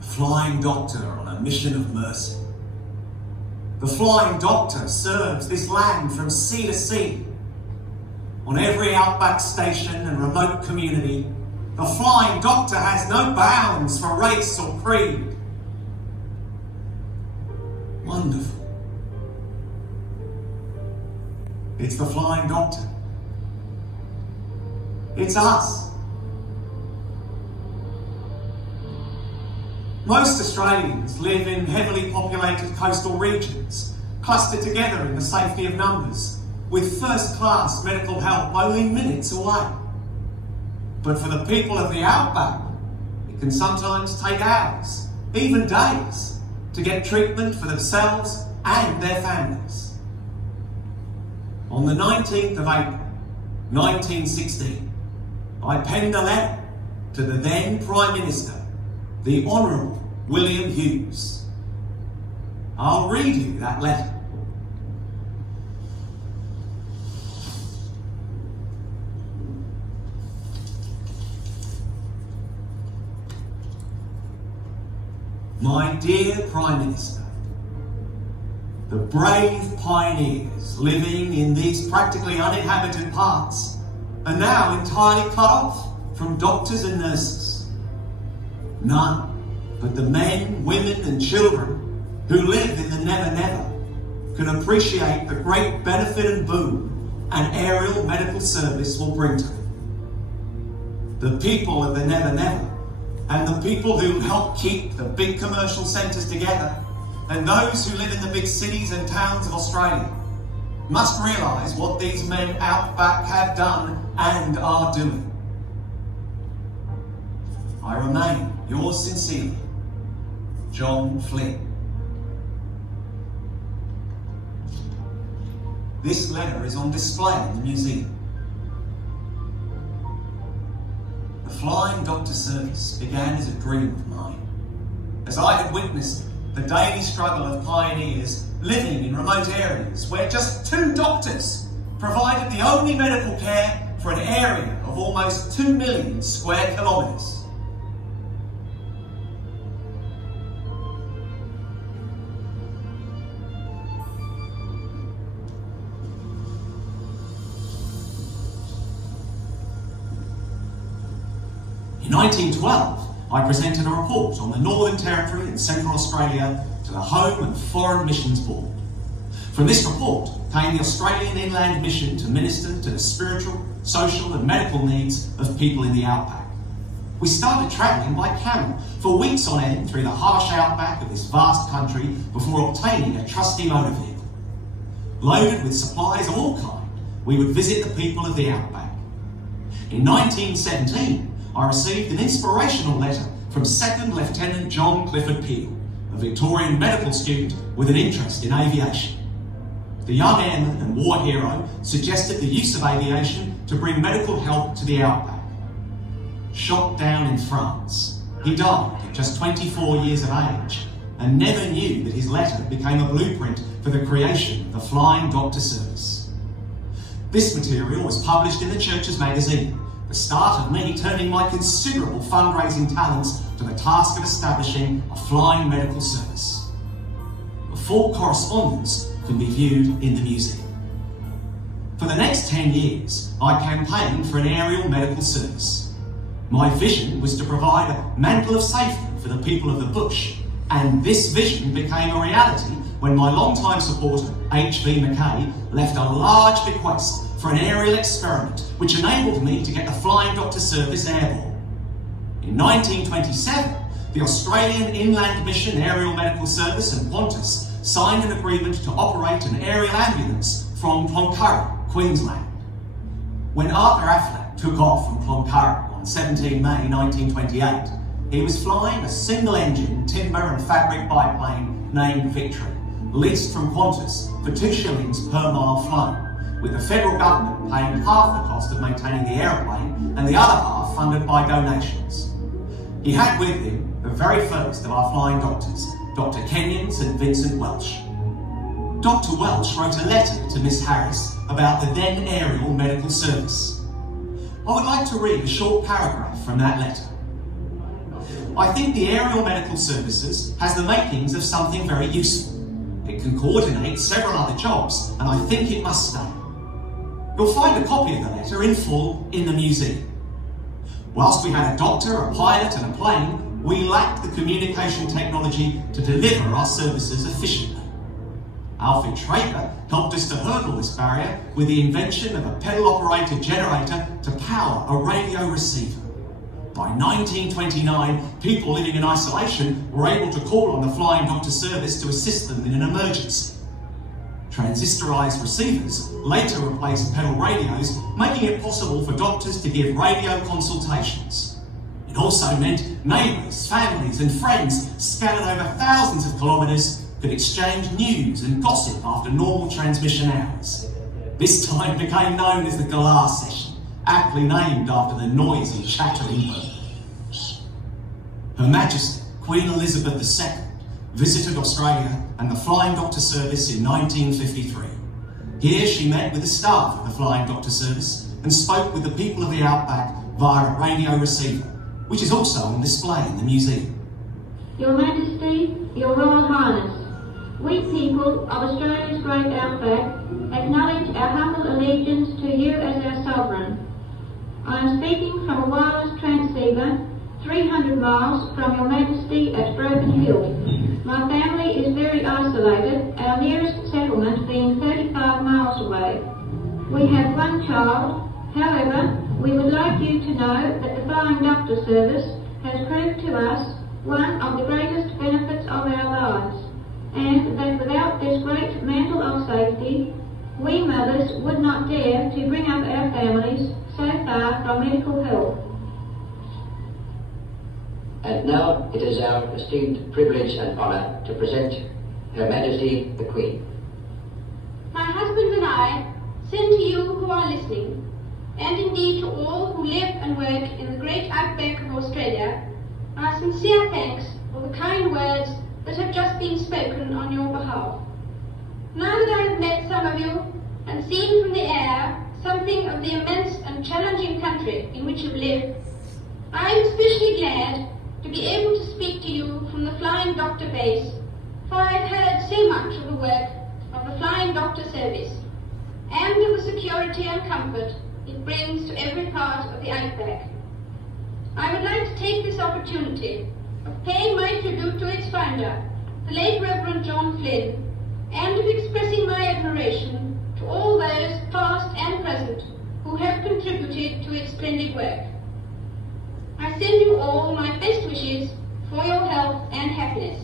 Flying Doctor on a mission of mercy. The Flying Doctor serves this land from sea to sea. On every outback station and remote community, the Flying Doctor has no bounds for race or creed. Wonderful. It's the Flying Doctor. It's us. Most Australians live in heavily populated coastal regions, clustered together in the safety of numbers, with first-class medical help only minutes away. But for the people of the outback, it can sometimes take hours, even days, to get treatment for themselves and their families. On the 19th of April, 1916, I penned a letter to the then Prime Minister, the Honourable William Hughes. I'll read you that letter. My dear Prime Minister, the brave pioneers living in these practically uninhabited parts are now entirely cut off from doctors and nurses. None but the men, women and children who live in the Never Never can appreciate the great benefit and boon an aerial medical service will bring to them. The people of the Never Never and the people who help keep the big commercial centres together and those who live in the big cities and towns of Australia must realise what these men out back have done and are doing. I remain yours sincerely, John Flynn. This letter is on display in the museum. The Flying Doctor service began as a dream of mine, as I had witnessed the daily struggle of pioneers living in remote areas where just 2 doctors provided the only medical care for an area of almost 2 million square kilometres. In 1912, I presented a report on the Northern Territory and Central Australia to the Home and Foreign Missions Board. From this report came the Australian Inland Mission to minister to the spiritual, social and medical needs of people in the outback. We started travelling by camel for weeks on end through the harsh outback of this vast country before obtaining a trusty motor vehicle. Loaded with supplies of all kinds, we would visit the people of the outback. In 1917, I received an inspirational letter from 2nd Lieutenant John Clifford Peel, a Victorian medical student with an interest in aviation. The young airman and war hero suggested the use of aviation to bring medical help to the outback. Shot down in France, he died at just 24 years of age and never knew that his letter became a blueprint for the creation of the Flying Doctor service. This material was published in the Church's magazine, the start of me turning my considerable fundraising talents to the task of establishing a flying medical service. The full correspondence can be viewed in the museum. For the next 10 years, I campaigned for an aerial medical service. My vision was to provide a mantle of safety for the people of the bush, and this vision became a reality when my longtime supporter, H.V. Mackay, left a large bequest for an aerial experiment which enabled me to get the Flying Doctor service airborne. In 1927, the Australian Inland Mission Aerial Medical Service and Qantas signed an agreement to operate an aerial ambulance from Cloncurry, Queensland. When Arthur Affleck took off from Cloncurry on 17 May 1928, he was flying a single-engine timber and fabric biplane named Victory, leased from Qantas for 2 shillings per mile flown, with the federal government paying half the cost of maintaining the aeroplane and the other half funded by donations. He had with him the very first of our flying doctors, Dr. Kenyon St Vincent Welch. Dr. Welch wrote a letter to Miss Harris about the then aerial medical service. I would like to read a short paragraph from that letter. I think the aerial medical services has the makings of something very useful. It can coordinate several other jobs, and I think it must stay. You'll find a copy of the letter in full in the museum. Whilst we had a doctor, a pilot and a plane, we lacked the communication technology to deliver our services efficiently. Alfred Schrager helped us to hurdle this barrier with the invention of a pedal-operated generator to power a radio receiver. By 1929, people living in isolation were able to call on the Flying Doctor service to assist them in an emergency. Transistorized receivers later replaced pedal radios, making it possible for doctors to give radio consultations. It also meant neighbours, families and friends scattered over thousands of kilometres could exchange news and gossip after normal transmission hours. This time became known as the Glass Session, aptly named after the noisy, chattering bird. Her Majesty, Queen Elizabeth II, visited Australia and the Flying Doctor Service in 1953. Here she met with the staff of the Flying Doctor Service and spoke with the people of the outback via a radio receiver, which is also on display in the museum. Your Majesty, Your Royal Highness, we people of Australia's great outback acknowledge our humble allegiance to you as our sovereign. I am speaking from a wireless transceiver 300 miles from Your Majesty at Broken Hill. My family is very isolated, our nearest settlement being 35 miles away. We have one child. However, we would like you to know that the Flying Doctor Service has proved to us one of the greatest benefits of our lives, and that without this great mantle of safety, we mothers would not dare to bring up our families so far from medical help. And now it is our esteemed privilege and honour to present Her Majesty the Queen. My husband and I send to you who are listening, and indeed to all who live and work in the great outback of Australia, our sincere thanks for the kind words that have just been spoken on your behalf. Now that I have met some of you and seen from the air something of the immense and challenging country in which you live, I am especially glad to be able to speak to you from the Flying Doctor base, for I have heard so much of the work of the Flying Doctor Service, and of the security and comfort it brings to every part of the outback. I would like to take this opportunity of paying my tribute to its founder, the late Reverend John Flynn, and of expressing my admiration to all those past and present who have contributed to its splendid work. I send you all my best wishes for your health and happiness.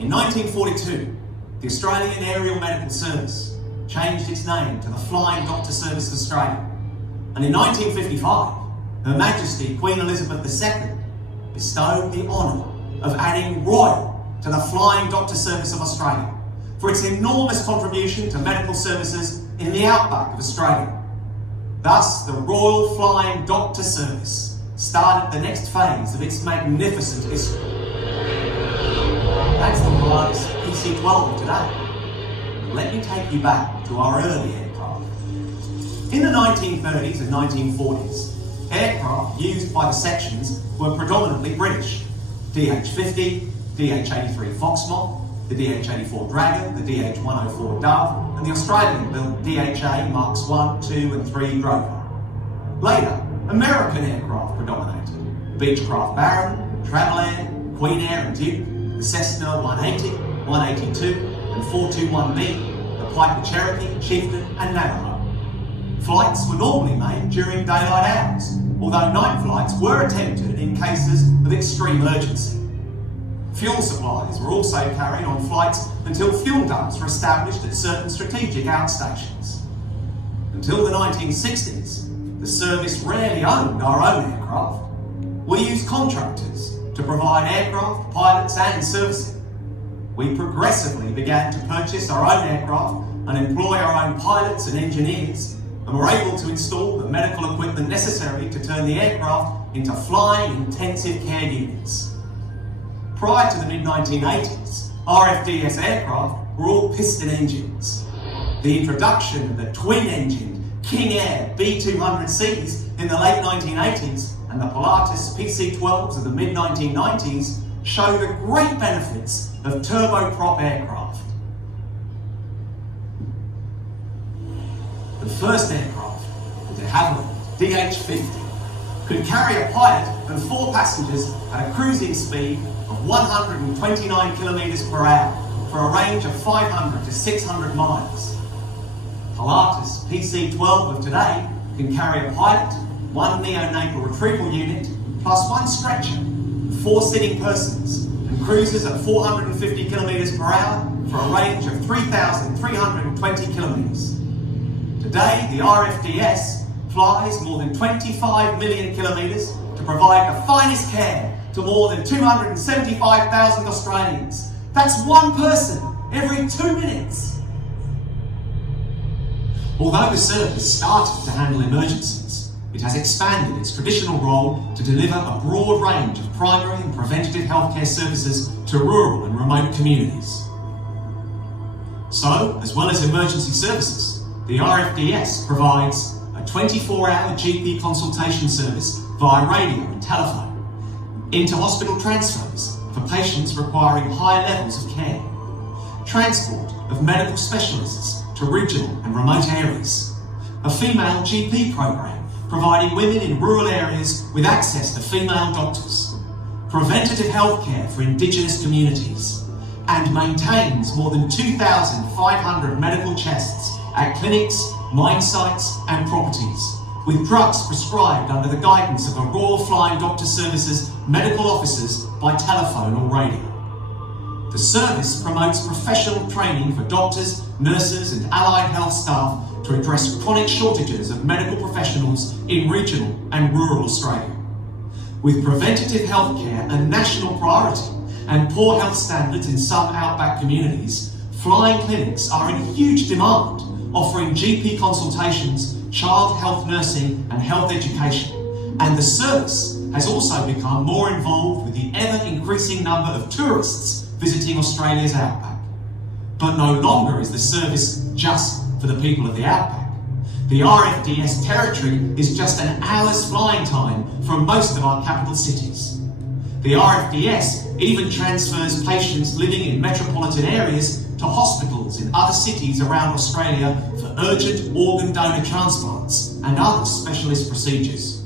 In 1942, the Australian Aerial Medical Service changed its name to the Flying Doctor Service of Australia. And in 1955, Her Majesty Queen Elizabeth II bestowed the honour of adding Royal to the Flying Doctor Service of Australia for its enormous contribution to medical services in the outback of Australia. Thus, the Royal Flying Doctor Service started the next phase of its magnificent history. That's the Polaris PC-12 today. Let me take you back to our early aircraft. In the 1930s and 1940s, aircraft used by the sections were predominantly British. DH-50, DH-83 Foxmont, the DH-84 Dragon, the DH-104 Dove, and the Australian-built DHA Marks 1, 2 and 3 Drover. Later, American aircraft predominated. Beechcraft Baron, Travel Air, Queen Air and Duke, the Cessna 180, 182 and 421B, the Piper Cherokee, Chieftain and Navajo. Flights were normally made during daylight hours, although night flights were attempted in cases of extreme urgency. Fuel supplies were also carried on flights until fuel dumps were established at certain strategic outstations. Until the 1960s, the service rarely owned our own aircraft. We used contractors to provide aircraft, pilots and servicing. we progressively began to purchase our own aircraft and employ our own pilots and engineers, and were able to install the medical equipment necessary to turn the aircraft into flying intensive care units. Prior to the mid-1980s, RFDS aircraft were all piston engines. The introduction of the twin-engined King Air B200Cs in the late 1980s and the Pilatus PC-12s of the mid-1990s show the great benefits of turboprop aircraft. The first aircraft, the de Havilland DH-50, could carry a pilot and 4 passengers at a cruising speed of 129 kilometres per hour for a range of 500 to 600 miles. Pilatus PC-12 of today can carry a pilot, 1 neonatal retrieval unit, plus 1 stretcher, 4 sitting persons, and cruises at 450 kilometres per hour for a range of 3,320 kilometres. Today, the RFDS flies more than 25 million kilometres to provide the finest care to more than 275,000 Australians. That's 1 person every 2 minutes. Although the service started to handle emergencies, it has expanded its traditional role to deliver a broad range of primary and preventative healthcare services to rural and remote communities. So, as well as emergency services, the RFDS provides a 24-hour GP consultation service via radio and telephone, inter-hospital transfers for patients requiring higher levels of care, transport of medical specialists to regional and remote areas, a female GP program providing women in rural areas with access to female doctors, preventative healthcare for Indigenous communities, and maintains more than 2,500 medical chests at clinics, mine sites and properties, with drugs prescribed under the guidance of the Royal Flying Doctor Service's medical officers by telephone or radio. The service promotes professional training for doctors, nurses and allied health staff to address chronic shortages of medical professionals in regional and rural Australia. With preventative healthcare a national priority and poor health standards in some outback communities, flying clinics are in huge demand, offering GP consultations, child health nursing and health education. And the service has also become more involved with the ever-increasing number of tourists visiting Australia's outback. But no longer is the service just for the people of the outback. The RFDS territory is just an hour's flying time from most of our capital cities. The RFDS even transfers patients living in metropolitan areas to hospitals in other cities around Australia for urgent organ donor transplants and other specialist procedures.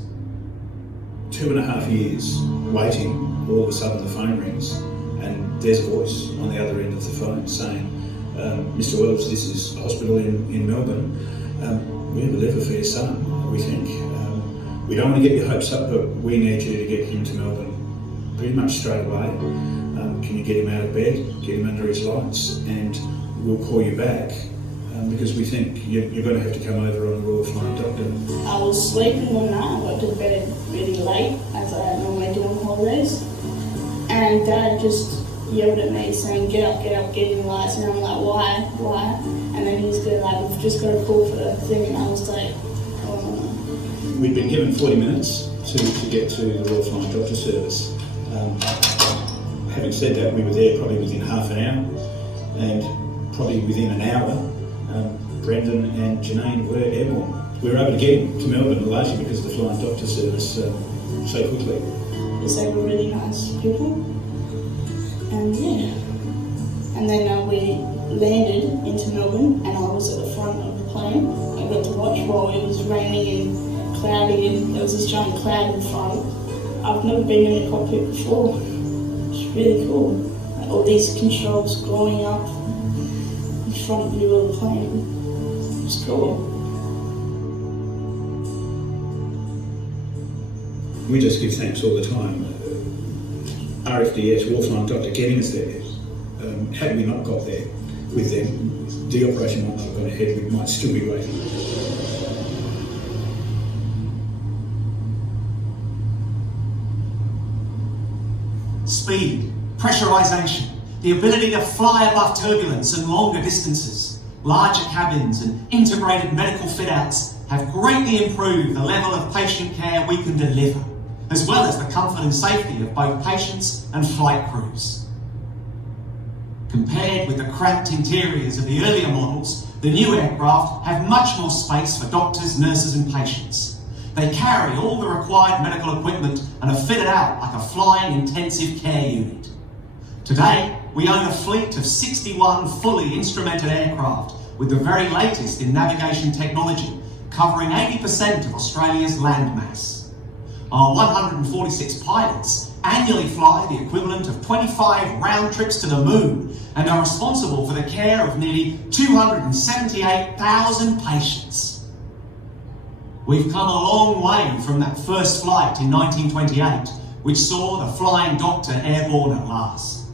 2.5 years waiting, all of a sudden the phone rings and there's a voice on the other end of the phone saying, Mr. Wells, this is a hospital in Melbourne. We have a letter for your son, we think. We don't want to get your hopes up, but we need you to get him to Melbourne pretty much straight away. Can you get him out of bed, get him under his lights, and we'll call you back because we think you're going to have to come over on the Royal Flying Doctor. I was sleeping one night, I got to bed really late, as I normally do on holidays, and Dad just yelled at me saying, get up, get in the lights, and I'm like, why? And then he's going like, we've just got a call for the thing, and I was like, oh. We'd been given 40 minutes to get to the Royal Flying Doctor service. Having said that, we were there probably within half an hour, and probably within an hour, Brendan and Janine were airborne. We were able to get him to Melbourne largely because of the Flying Doctor service so quickly. Because they were really nice people. And yeah. And then we landed into Melbourne and I was at the front of the plane. I got to watch while it was raining and cloudy and there was this giant cloud in front. I've never been in a cockpit before. It's really cool. Like, all these controls glowing up in front view of the plane. It's cool. We just give thanks all the time. RFDS, Wharf Flying Doctor, getting us there. Had we not got there with them, the operation might not have gone ahead, we might still be waiting. Speed, pressurisation the ability to fly above turbulence and longer distances, larger cabins and integrated medical fit-outs have greatly improved the level of patient care we can deliver, as well as the comfort and safety of both patients and flight crews. Compared with the cramped interiors of the earlier models, the new aircraft have much more space for doctors, nurses and patients. They carry all the required medical equipment and are fitted out like a flying intensive care unit. Today, we own a fleet of 61 fully instrumented aircraft with the very latest in navigation technology, covering 80% of Australia's landmass. Our 146 pilots annually fly the equivalent of 25 round trips to the moon and are responsible for the care of nearly 278,000 patients. We've come a long way from that first flight in 1928, which saw the Flying Doctor airborne at last.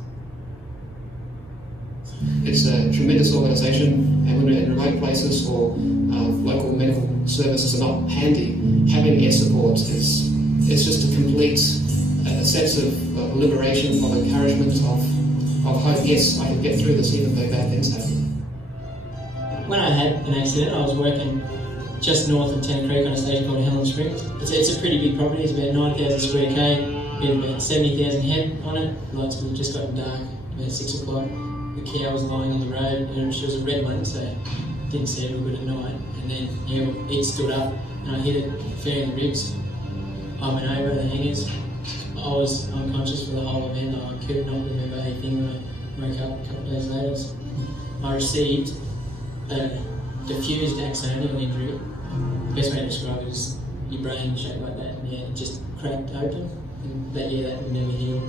It's a tremendous organisation, and when we're in remote places or local medical services are not handy, having air support is just a complete sense of liberation, of encouragement, of hope. Yes, I can get through this even though bad things happen. When I had an accident, I was working just north of Tennant Creek on a station called Helen Springs. It's a pretty big property, it's about 9,000 square K, we had about 70,000 head on it. Lights had just gotten dark, about 6 o'clock. The cow was lying on the road, and she was a red one, so didn't see her good at night. And then it stood up, and I hit it fair in the ribs. I went over the hangers. I was unconscious for the whole event. I could not remember anything when I woke up a couple of days later. So I received a diffused axonal injury. The best way to describe it is your brain shaped like that, and it just cracked open. And that would never heal.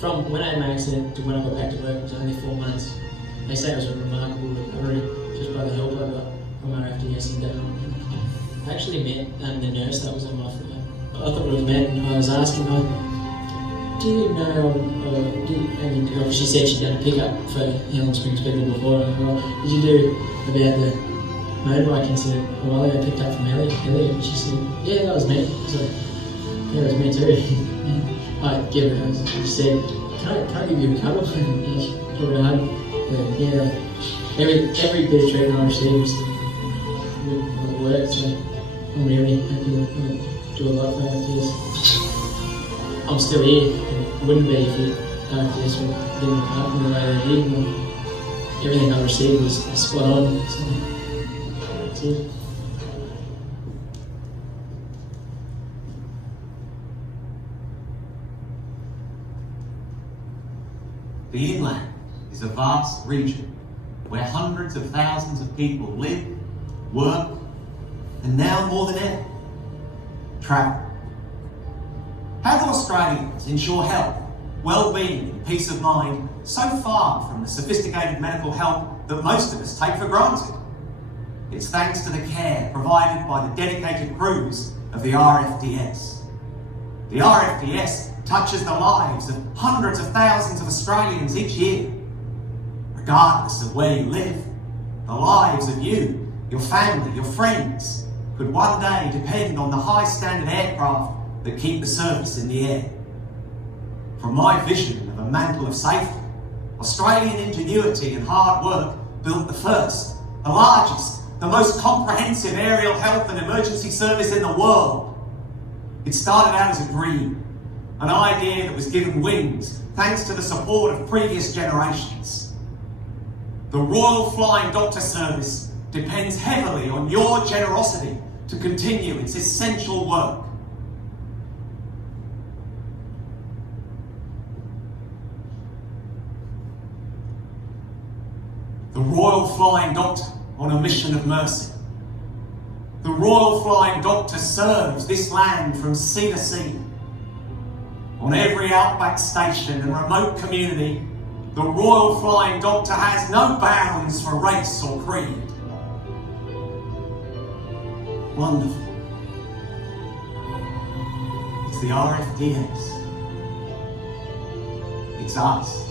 From when I had my accident to when I got back to work, it was only 4 months. They say it was a remarkable recovery just by the help I got from RFDS in Darwin. I actually met the nurse that was on my flight. I thought we was met, and I was asking her, do you know, she said she'd done a pickup for Helen Springs people before. And did you do about the motorbike incident a while ago? I picked up from Elliot. And she said, yeah, that was me. I was like, yeah, that was me too. I gave her, she said, can I give you a cuddle? And she gave her a hug. Yeah, every bit of treatment I received worked, so I'm really happy to do a lot for RFDS. I'm still here, and wouldn't be if RFDS didn't help me the way they did. And everything I received was spot on, so that's it. The inland is a vast region where hundreds of thousands of people live, work, and now more than ever, travel. How do Australians ensure health, well-being and peace of mind so far from the sophisticated medical help that most of us take for granted? It's thanks to the care provided by the dedicated crews of the RFDS. The RFDS touches the lives of hundreds of thousands of Australians each year. Regardless of where you live, the lives of you, your family, your friends could one day depend on the high standard aircraft that keep the service in the air. From my vision of a mantle of safety, Australian ingenuity and hard work built the first, the largest, the most comprehensive aerial health and emergency service in the world. It started out as a dream, an idea that was given wings thanks to the support of previous generations. The Royal Flying Doctor Service depends heavily on your generosity to continue its essential work. The Royal Flying Doctor on a mission of mercy. The Royal Flying Doctor serves this land from sea to sea. On every outback station and remote community, the Royal Flying Doctor has no bounds for race or creed. Wonderful. It's the RFDS. It's us.